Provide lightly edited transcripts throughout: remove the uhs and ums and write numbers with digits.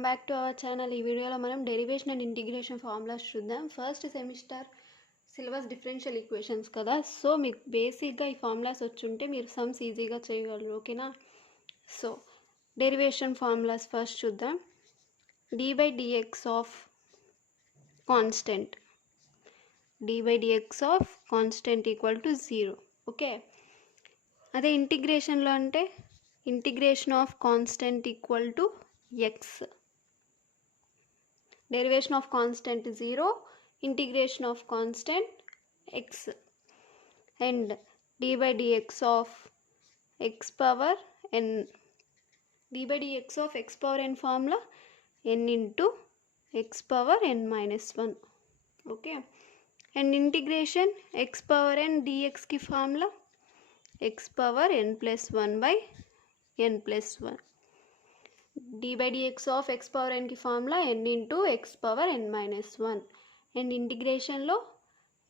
Welcome back to our channel. ఈ వీడియోలో మనం డెరివేషన్ అండ్ ఇంటిగ్రేషన్ ఫార్ములాస్ చూద్దాం. First semester syllabus differential equations కదా, సో మీకు బేసిక్గా ఈ ఫార్ములాస్ వచ్చుంటే మీరు సమ్స్ ఈజీగా చేయగలరు. ఓకేనా? సో డెరివేషన్ ఫార్ములాస్ ఫస్ట్ చూద్దాం. d/dx of constant equal to 0. Okay, అదే ఇంటిగ్రేషన్లో అంటే integration of constant equal to x. Derivation of constant 0, integration of constant x, and d/dx of x power n. d/dx of x power n formula n into x power n minus 1. Okay, and integration x power n dx ki formula x power n plus 1 by n plus 1. d/dx of x power n ki formula n into x power n minus 1, and integration lo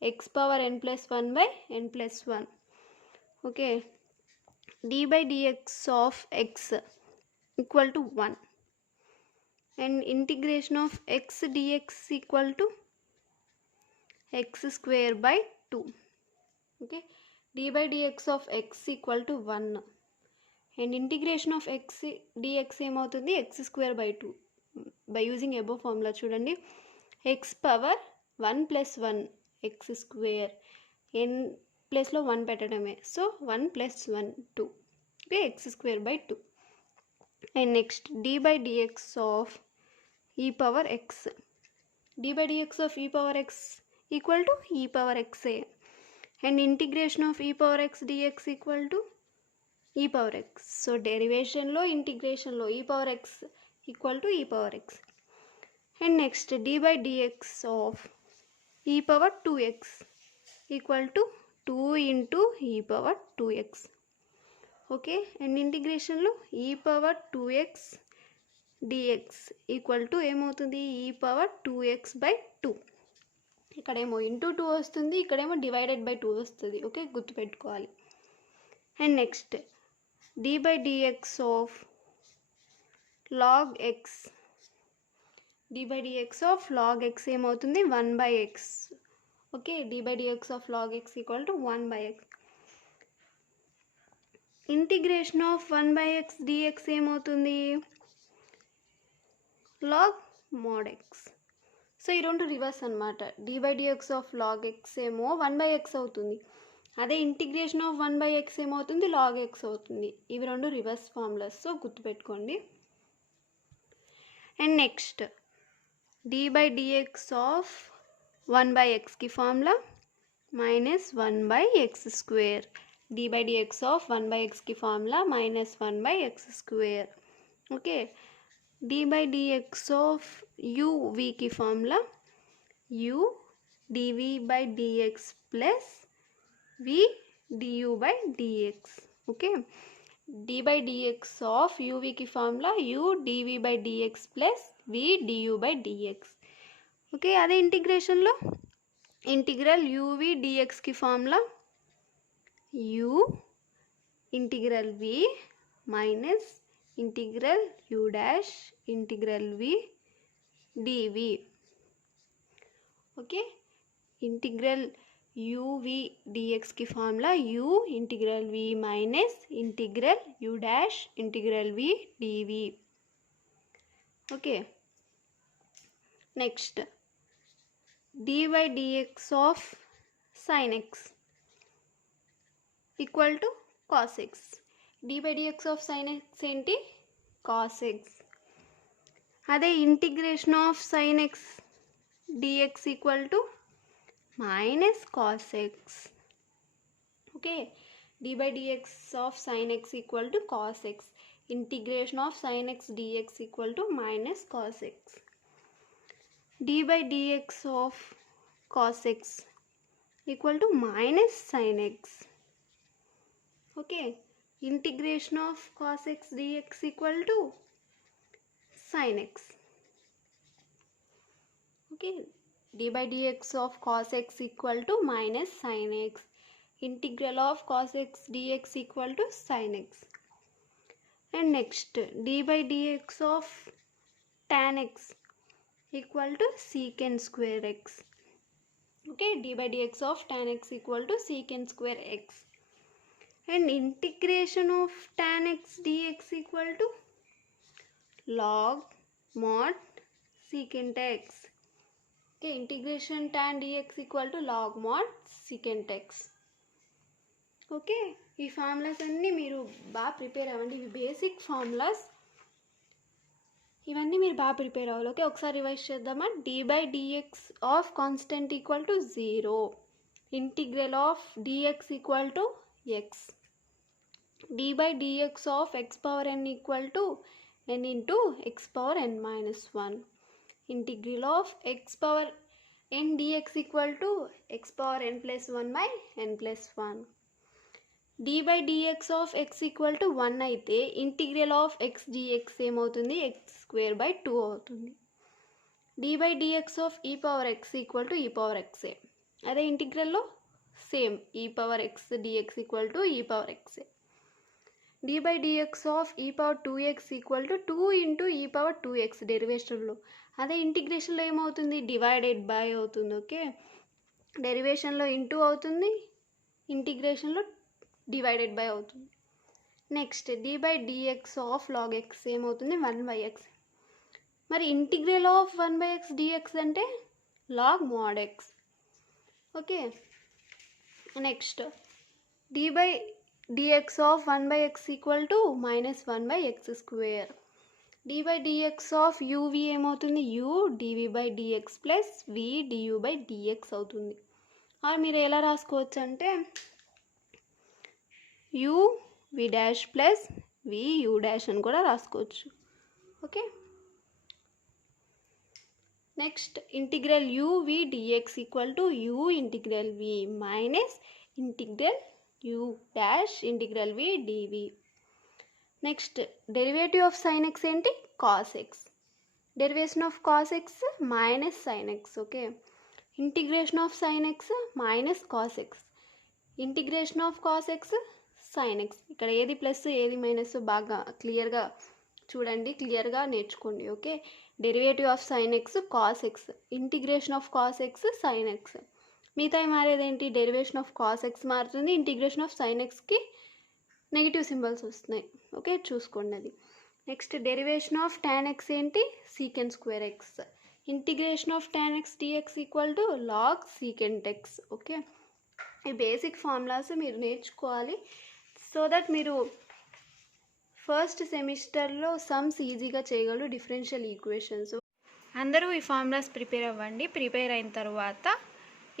x power n plus 1 by n plus 1. Okay, d/dx of x equal to 1, and integration of x dx equal to x square by 2. Okay, d/dx of x equal to 1, and integration of x dx ఏమవుతుంది x square by 2 by using above formula. చూడండి, x power 1 plus 1 x square, n ప్లేస్లో 1 పెట్టడమే, so 1 plus 1 2. Okay, x square by 2. and next d/dx of e power x. d/dx of e power x equal to e power xa, and integration of e power x dx equal to e power x. So derivation lo integration lo e power x equal to e power x. And next d/dx of e power 2x equal to 2 into e power 2x. Okay, and integration lo e power 2x dx equal to ఏమవుతుంది e power 2x by 2. ఇక్కడేమో into 2 వస్తుంది, ఇక్కడేమో divided by 2 వస్తుంది. Okay, గుర్తుపెట్టుకోవాలి. And next d/dx of log x. d/dx of log x ఏమవుతుంది 1 by x. Okay, d/dx of log x equal to 1 by x. Integration of 1 by x dx ఏమవుతుంది log mod x. So ఈ రెండు reverse అనమాట. d/dx of log x ఏమో 1 by x అవుతుంది, అదే integration of 1 by x ఏమవుతుంది log x అవుతుంది. ఇవి రెండు రివర్స్ ఫార్ములాస్, సో గుర్తుపెట్టుకోండి. And next d/dx of 1 by x కి formula minus 1 by x square. d/dx of 1 by x కి formula minus 1 by x square. Okay, d/dx of uv కి formula u dv by dx plus v du by dx. Okay, d/dx of uv की formula u dv by dx plus v du by dx. Okay, అదే integration లో integral uv dx की formula u integral v minus integral u dash integral v dv. Okay, integral uv dx की formula u integral v minus integral u dash integral v dv. Okay, next d/dx of sin x equal to cos x. d/dx of sin x ఏంటి cos x. అదే integration of sin x dx equal to minus cos x. Okay, d/dx of sin x equal to cos x. Integration of sin x dx equal to minus cos x. d/dx of cos x equal to minus sin x. Okay, integration of cos x dx equal to sin x. Okay, d/dx of cos x equal to minus sin x. Integral of cos x dx equal to sin x. And next d/dx of tan x equal to secant square x. Okay, d by dx of tan x equal to secant square x. And integration of tan x dx equal to log mod secant x. Okay, integration tan dx equal to log mod secant x. Okay, ఈ formulas అన్నీ మీరు బాగా prepare అవ్వండి. ఇవి basic formulas, ఇవన్నీ మీరు బాగా prepare అవ్వాలి. ఓకే, ఒకసారి రివైజ్ చేద్దామా. dy dx of constant equal to 0, integral of dx equal to x, dy dx of x power n equal to n into x power n minus 1, integral of x power n dx equal to x power n plus 1 by n plus 1. d by dx of x equal to 1 అయితే integral of x dx ఏమవుతుంది, x square by 2 అవుతుంది. d by dx of e power x equal to e power x. అదే ఇంటిగ్రల్లో same e power x dx equal to e power x. d by dx of e power 2x equal to 2 into e power 2x డెరివేషన్లో. అదే ఇంటిగ్రేషన్లో ఏమవుతుంది, divided by అవుతుంది. Okay, డెరివేషన్లో into అవుతుంది, ఇంటిగ్రేషన్లో డివైడెడ్ బై అవుతుంది. Next d by dx of log x ఏమవుతుంది, 1/x. మరి ఇంటిగ్రల్ ఆఫ్ 1/x dx అంటే log mod x. Okay, next d by dx of 1/x equal to minus 1/x square. d by dx of uv ఏమవుతుంది, u dv by dx plus v du by dx అవుతుంది. మీరు ఎలా రాసుకోవచ్చు అంటే u v dash plus v u dash అని కూడా రాసుకోవచ్చు. Okay, next integral u v dx equal to u integral v minus integral u dash integral v dv. Next derivative of sine x ఏంటి, cos x. Derivation of cos x minus sine x. Okay, integration of sine x minus cos x, integration of cos x sine x. ఇక్కడ ఏది plus ఏది minus బాగా క్లియర్గా చూడండి, క్లియర్గా నేర్చుకోండి. Okay, derivative of sine x cos x, integration of cos x sine x. మిగతా మారేదేంటి, డెరివేషన్ ఆఫ్ కాస్ x మారుతుంది, ఇంటిగ్రేషన్ ఆఫ్ సైన్ xకి నెగిటివ్ సింబల్స్ వస్తున్నాయి. ఓకే, చూసుకోండి అది. Next derivation of tan x ఏంటి, secant square x, integration of tan x dx equal to log secant x. Okay, ఈ basic formulas మీరు నేర్చుకోవాలి, so that మీరు ఫస్ట్ సెమిస్టర్లో సమ్స్ ఈజీగా చేయగలరు, డిఫరెన్షియల్ ఈక్వేషన్స్. అందరూ ఈ ఫార్ములాస్ ప్రిపేర్ అవ్వండి. ప్రిపేర్ అయిన తర్వాత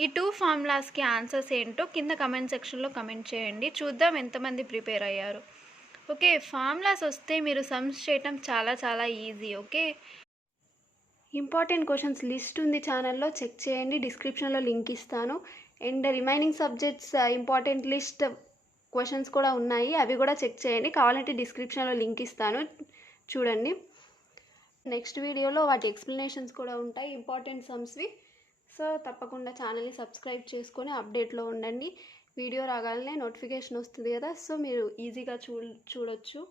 ఈ 2 ఫార్ములాస్కి ఆన్సర్స్ ఏంటో కింద కమెంట్ సెక్షన్లో కమెంట్ చేయండి, చూద్దాం ఎంతమంది ప్రిపేర్ అయ్యారు. ఓకే, ఫార్ములాస్ వస్తే మీరు సమ్స్ చేయటం చాలా చాలా easy. Okay, important questions list ఉంది ఛానల్లో, చెక్ చేయండి, డిస్క్రిప్షన్లో లింక్ ఇస్తాను. And remaining subjects important list questions కూడా ఉన్నాయి, అవి కూడా చెక్ చేయండి. కావాలంటే డిస్క్రిప్షన్లో లింక్ ఇస్తాను, చూడండి. నెక్స్ట్ వీడియోలో వాటి ఎక్స్ప్లెనేషన్స్ కూడా ఉంటాయి, ఇంపార్టెంట్ సమ్స్వి. సో తప్పకుండా ఛానల్ని సబ్స్క్రైబ్ చేసుకొని అప్డేట్లో ఉండండి. వీడియో రాగానే నోటిఫికేషన్ వస్తుంది కదా, సో మీరు ఈజీగా చూడొచ్చు.